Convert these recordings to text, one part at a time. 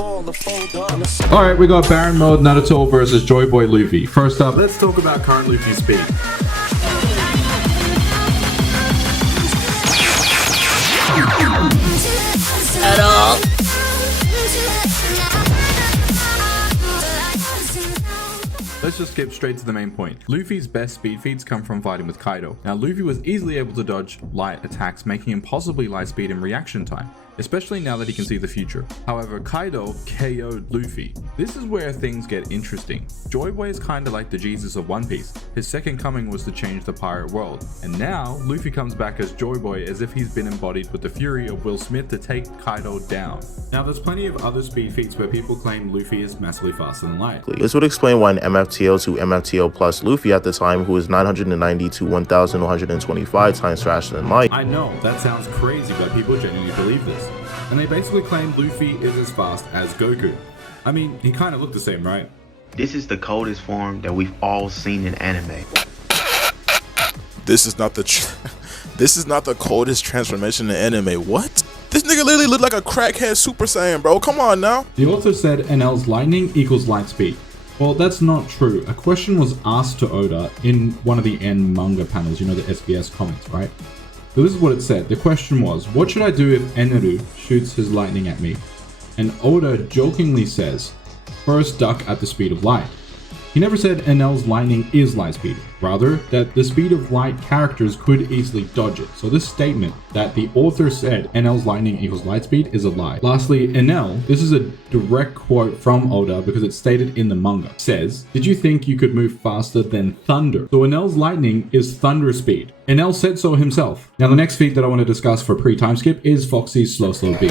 Alright, we got Baron mode Naruto versus JOYBOY Luffy. First up, let's talk about current Luffy speed. At all. Let's just skip straight to the main point. Luffy's best speed feats come from fighting with Kaido. Now, Luffy was easily able to dodge light attacks, making him possibly light speed in reaction time, especially now that he can see the future. However, Kaido KO'd Luffy. This is where things get interesting. JOYBOY is kinda like the Jesus of One Piece. His second coming was to change the pirate world. And now, Luffy comes back as JOYBOY as if he's been embodied with the fury of Will Smith to take Kaido down. Now, there's plenty of other speed feats where people claim Luffy is massively faster than light. This would explain why an MFTO to MFTO plus Luffy at the time, who is 990 to 1125 times faster than light. I know, that sounds crazy, but people genuinely believe this. And they basically claim Luffy is as fast as Goku. I mean, he kind of looked the same, right? This is the coldest form that we've all seen in anime. This is not the coldest transformation in anime. What? This nigga literally looked like a crackhead Super Saiyan, bro. Come on now. The author said NL's lightning equals light speed. Well, that's not true. A question was asked to Oda in one of the N manga panels, you know, the SBS comics, right? So this is what it said. The question was, what should I do if Eneru shoots his lightning at me? And Oda jokingly says, first duck at the speed of light. He never said NL's lightning is light speed, rather that the speed of light characters could easily dodge it. So this statement that the author said NL's lightning equals light speed is a lie. Lastly, NL, this is a direct quote from Oda because it's stated in the manga, says, did you think you could move faster than thunder? So NL's lightning is thunder speed. NL said so himself. Now the next feat that I want to discuss for pre-time skip is Foxy's slow beam.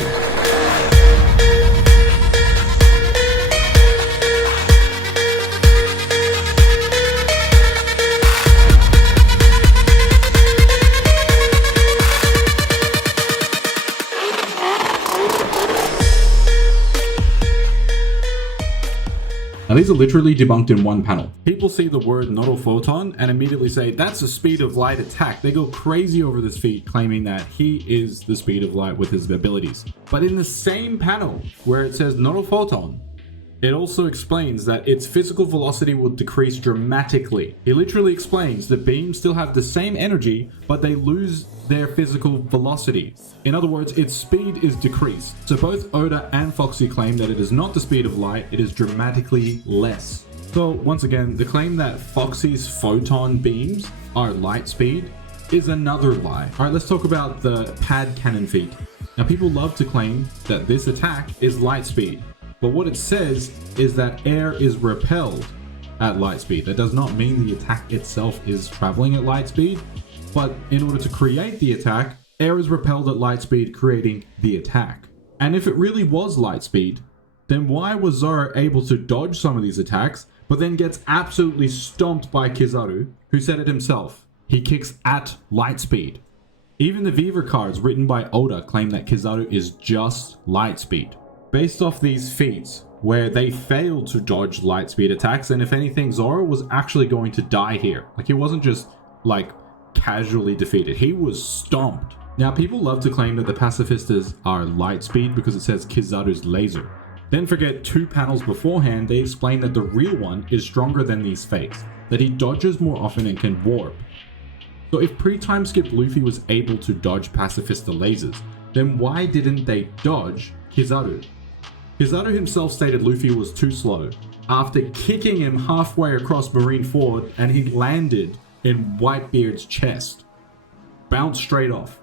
Now these are literally debunked in one panel. People see the word Notophoton and immediately say that's the speed of light attack. They go crazy over this feat, claiming that he is the speed of light with his abilities. But in the same panel where it says Notophoton, it also explains that its physical velocity will decrease dramatically. He literally explains the beams still have the same energy, but they lose their physical velocity. In other words, its speed is decreased. So both Oda and Foxy claim that it is not the speed of light, it is dramatically less. So once again, the claim that Foxy's photon beams are light speed is another lie. Alright, let's talk about the pad cannon feat. Now people love to claim that this attack is light speed. But what it says is that air is repelled at light speed. That does not mean the attack itself is traveling at light speed, but in order to create the attack, air is repelled at light speed, creating the attack. And if it really was light speed, then why was Zoro able to dodge some of these attacks, but then gets absolutely stomped by Kizaru, who said it himself? He kicks at light speed. Even the Viva cards written by Oda claim that Kizaru is just light speed. Based off these feats, where they failed to dodge light speed attacks, and if anything, Zoro was actually going to die here. Like, he wasn't just, like, casually defeated. He was stomped. Now, people love to claim that the pacifistas are light speed because it says Kizaru's laser. Then forget 2 panels beforehand, they explain that the real one is stronger than these fakes, that he dodges more often and can warp. So if pre-time skip Luffy was able to dodge pacifista lasers, then why didn't they dodge Kizaru? Kizaru himself stated Luffy was too slow after kicking him halfway across Marineford, and he landed in Whitebeard's chest. Bounced straight off.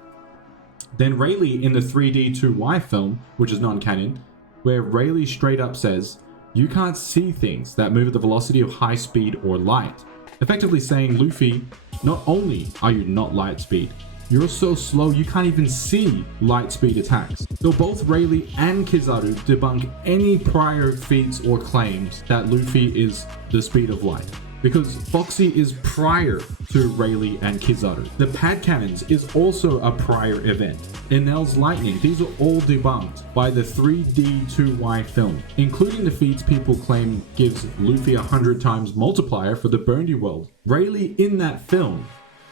Then Rayleigh in the 3D2Y film, which is non-canon, where Rayleigh straight up says, you can't see things that move at the velocity of high speed or light. Effectively saying, Luffy, not only are you not light speed, you're so slow you can't even see light speed attacks. So both Rayleigh and Kizaru debunk any prior feats or claims that Luffy is the speed of light, because Foxy is prior to Rayleigh and Kizaru. The pad cannons is also a prior event. Enel's lightning, these are all debunked by the 3D2Y film, including the feats people claim gives Luffy 100 times multiplier for the Burndy world. Rayleigh in that film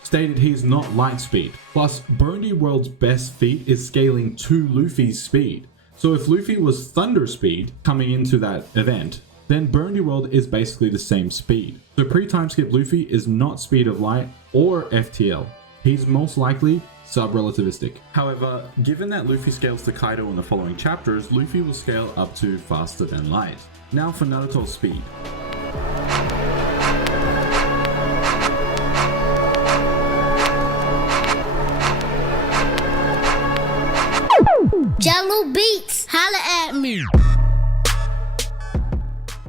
stated he's not light speed. Plus, Burndy World's best feat is scaling to Luffy's speed. So if Luffy was Thunder Speed coming into that event, then Burgundy World is basically the same speed. So pre-time skip Luffy is not speed of light or FTL. He's most likely sub-relativistic. However, given that Luffy scales to Kaido in the following chapters, Luffy will scale up to faster than light. Now for Naruto Speed. Jello Beats, holla at me.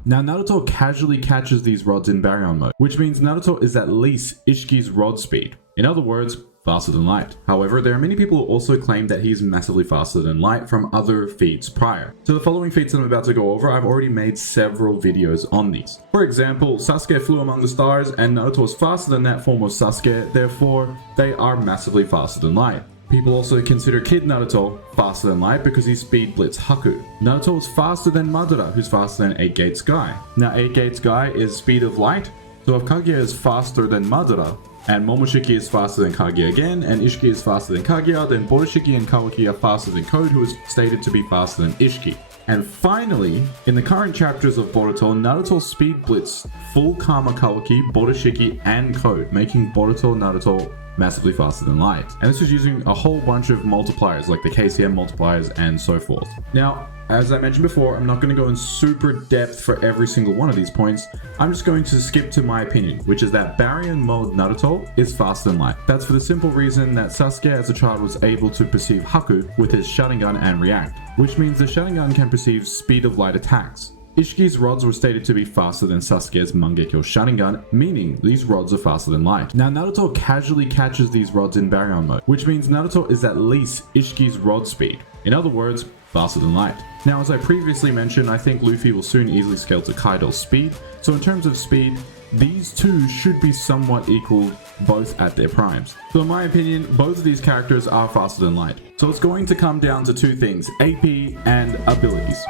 Now Naruto casually catches these rods in Baryon mode, which means Naruto is at least Ishiki's rod speed. In other words, faster than light. However, there are many people who also claim that he's massively faster than light from other feats prior. So the following feats that I'm about to go over, I've already made several videos on these. For example, Sasuke flew among the stars and Naruto is faster than that form of Sasuke, therefore they are massively faster than light. People also consider Kid Naruto faster than light because he's speed blitz Haku. Naruto is faster than Madara, who's faster than 8 Gates Guy. Now 8 Gates Guy is speed of light, so if Kaguya is faster than Madara, and Momoshiki is faster than Kaguya again, and Ishiki is faster than Kaguya, then Borushiki and Kawaki are faster than Code, who is stated to be faster than Ishiki. And finally, in the current chapters of Boruto, Naruto speed blitz full Kama Kawaki, Borushiki, and Code, making Boruto Naruto massively faster than light. And this is using a whole bunch of multipliers like the KCM multipliers and so forth. Now, as I mentioned before, I'm not going to go in super depth for every single one of these points. I'm just going to skip to my opinion, which is that Baryon mode Naruto is faster than light. That's for the simple reason that Sasuke as a child was able to perceive Haku with his Sharingan and react, which means the Sharingan can perceive speed of light attacks. Ishiki's rods were stated to be faster than Sasuke's Mangekyo Sharingan, meaning these rods are faster than light. Now Naruto casually catches these rods in Baryon mode, which means Naruto is at least Ishiki's rod speed. In other words, faster than light. Now as I previously mentioned, I think Luffy will soon easily scale to Kaido's speed, so in terms of speed, these two should be somewhat equal both at their primes. So in my opinion, both of these characters are faster than light. So it's going to come down to two things, AP and abilities.